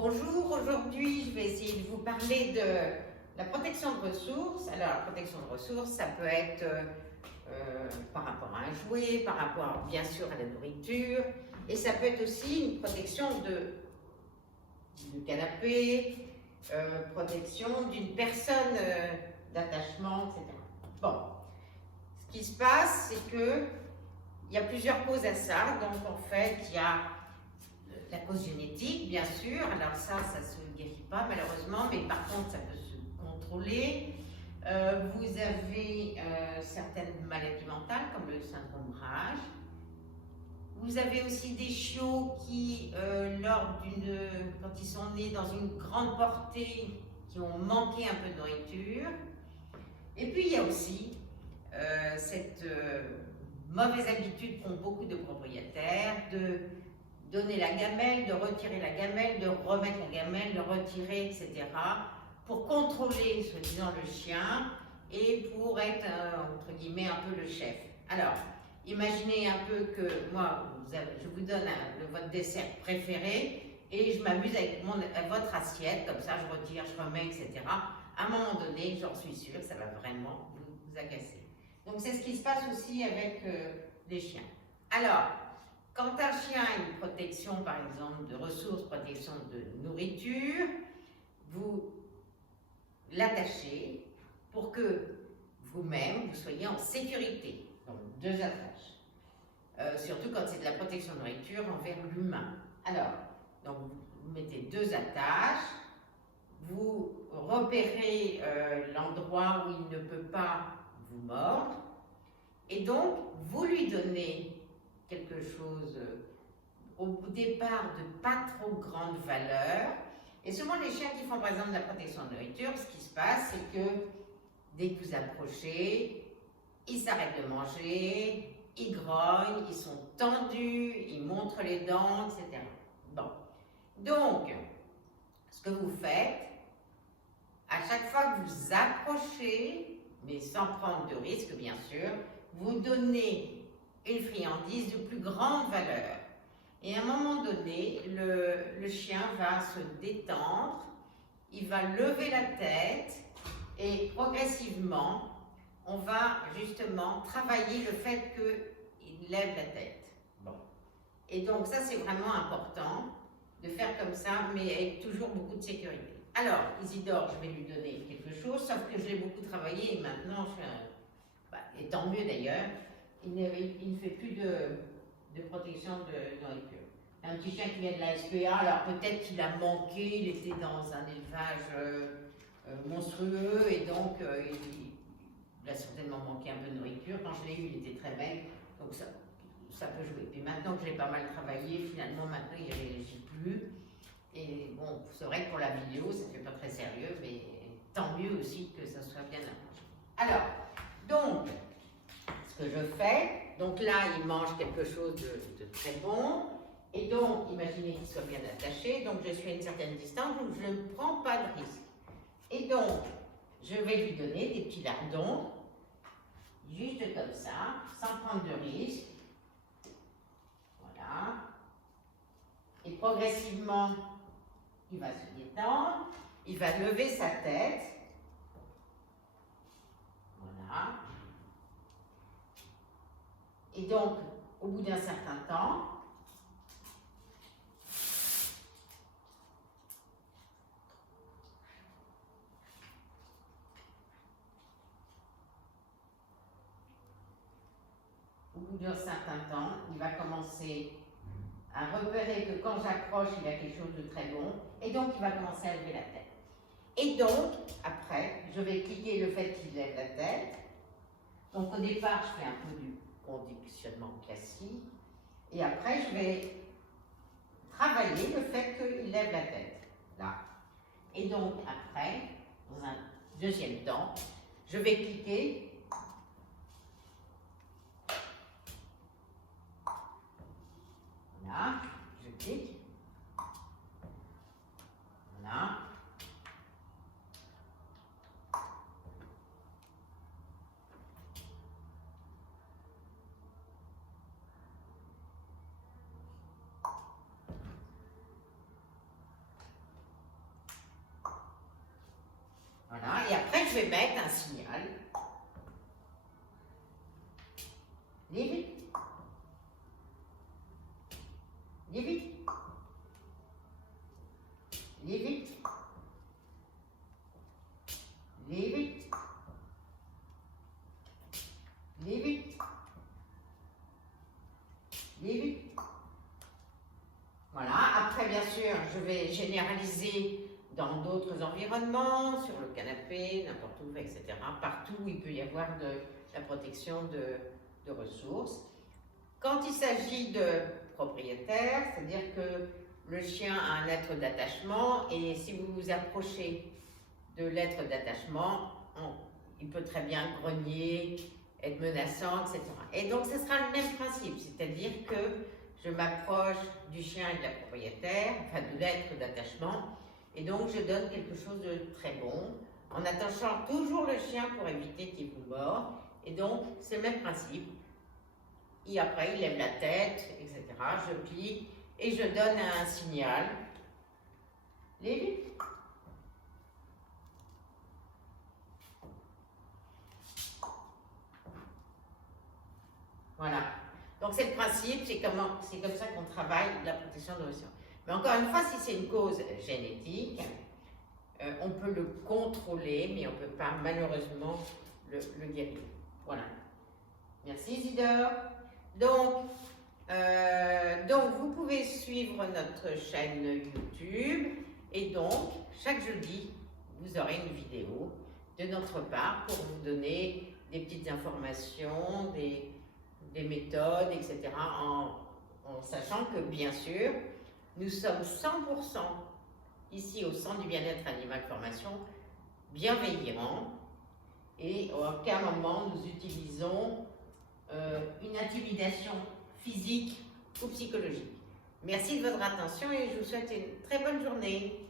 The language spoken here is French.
Bonjour, aujourd'hui je vais essayer de vous parler de la protection de ressources. Alors la protection de ressources, ça peut être par rapport à un jouet, par rapport bien sûr à la nourriture, et ça peut être aussi une protection du canapé, protection d'une personne d'attachement, etc. Bon, ce qui se passe, c'est que il y a plusieurs causes à ça. Donc en fait, il y a la cause génétique, bien sûr. Alors ça ne se guérit pas malheureusement, mais par contre, ça peut se contrôler. Vous avez certaines maladies mentales, comme le syndrome Rage. Vous avez aussi des chiots qui, quand ils sont nés dans une grande portée, qui ont manqué un peu de nourriture. Et puis, il y a aussi cette mauvaise habitude qu'ont beaucoup de propriétaires de donner la gamelle, de retirer la gamelle, de remettre la gamelle, de retirer, etc. pour contrôler, soi-disant, le chien et pour être, entre guillemets, un peu le chef. Alors, imaginez un peu que moi, je vous donne votre dessert préféré et je m'amuse avec votre assiette, comme ça je retire, je remets, etc. À un moment donné, j'en suis sûre, ça va vraiment vous agacer. Donc c'est ce qui se passe aussi avec les chiens. Alors, quand un chien a une protection, par exemple, de ressources, protection de nourriture, vous l'attachez pour que vous-même, vous soyez en sécurité. Donc, deux attaches. Surtout quand c'est de la protection de nourriture envers l'humain. Alors, donc, vous mettez deux attaches, vous repérez l'endroit où il ne peut pas vous mordre, et donc, vous lui donnez quelque chose au départ de pas trop grande valeur. Et souvent les chiens qui font par exemple de la protection de nourriture, ce qui se passe, c'est que dès que vous approchez, ils s'arrêtent de manger, ils grognent, ils sont tendus, ils montrent les dents, etc. Bon. Donc, ce que vous faites, à chaque fois que vous approchez, mais sans prendre de risque bien sûr, vous donnez une friandise de plus grande valeur. Et à un moment donné, le chien va se détendre, il va lever la tête et progressivement, on va justement travailler le fait qu'il lève la tête. Bon. Et donc ça, c'est vraiment important de faire comme ça, mais avec toujours beaucoup de sécurité. Alors, Isidore, je vais lui donner quelque chose, sauf que je l'ai beaucoup travaillé et maintenant, et tant mieux d'ailleurs, il ne fait plus de protection de nourriture. Un petit chien qui vient de la SPA, alors peut-être qu'il a manqué, il était dans un élevage monstrueux et donc il a certainement manqué un peu de nourriture. Quand je l'ai eu, il était très maigre, donc ça peut jouer. Puis maintenant que j'ai pas mal travaillé, finalement maintenant il ne réagit plus. Et bon, c'est vrai que pour la vidéo, ça fait pas très sérieux, mais tant mieux aussi que ça soit bien arrangé. Alors, donc, ce que je fais, donc là, il mange quelque chose de très bon, et donc, imaginez qu'il soit bien attaché, donc je suis à une certaine distance, donc je ne prends pas de risque. Et donc, je vais lui donner des petits lardons, juste comme ça, sans prendre de risque. Voilà. Et progressivement, il va se détendre, il va lever sa tête. Voilà. Et donc, au bout d'un certain temps, il va commencer à repérer que quand j'approche, il y a quelque chose de très bon, et donc il va commencer à lever la tête. Et donc, après, je vais cliquer le fait qu'il lève la tête. Donc au départ, je fais un peu du conditionnement classique, et après, je vais travailler le fait qu'il lève la tête, là. Et donc après, dans un deuxième temps, je vais cliquer. Voilà, je clique. Voilà. vais mettre un signal. Leave it. Leave it. Leave it. Leave it. Leave it. Leave it. Voilà. Après, bien sûr, je vais généraliser dans d'autres environnements, sur le canapé, n'importe où, etc. Partout où il peut y avoir de la protection de ressources. Quand il s'agit de propriétaire, c'est-à-dire que le chien a un être d'attachement et si vous vous approchez de l'être d'attachement, il peut très bien grogner, être menaçant, etc. Et donc, ce sera le même principe, c'est-à-dire que je m'approche du chien et de la propriétaire, enfin de l'être d'attachement, et donc je donne quelque chose de très bon, en attachant toujours le chien pour éviter qu'il vous morde. Et donc, c'est le même principe. Et après, il lève la tête, etc. Je clique et je donne un signal. Leave. Voilà. Donc c'est le principe, c'est comme ça qu'on travaille la protection de l'océan. Mais encore une fois, si c'est une cause génétique, on peut le contrôler, mais on ne peut pas malheureusement le guérir. Voilà. Merci Isidore. Donc, vous pouvez suivre notre chaîne YouTube et donc chaque jeudi, vous aurez une vidéo de notre part pour vous donner des petites informations, des méthodes, etc. En sachant que bien sûr, nous sommes 100% ici au Centre du bien-être animal formation bienveillants et à aucun moment nous utilisons une intimidation physique ou psychologique. Merci de votre attention et je vous souhaite une très bonne journée.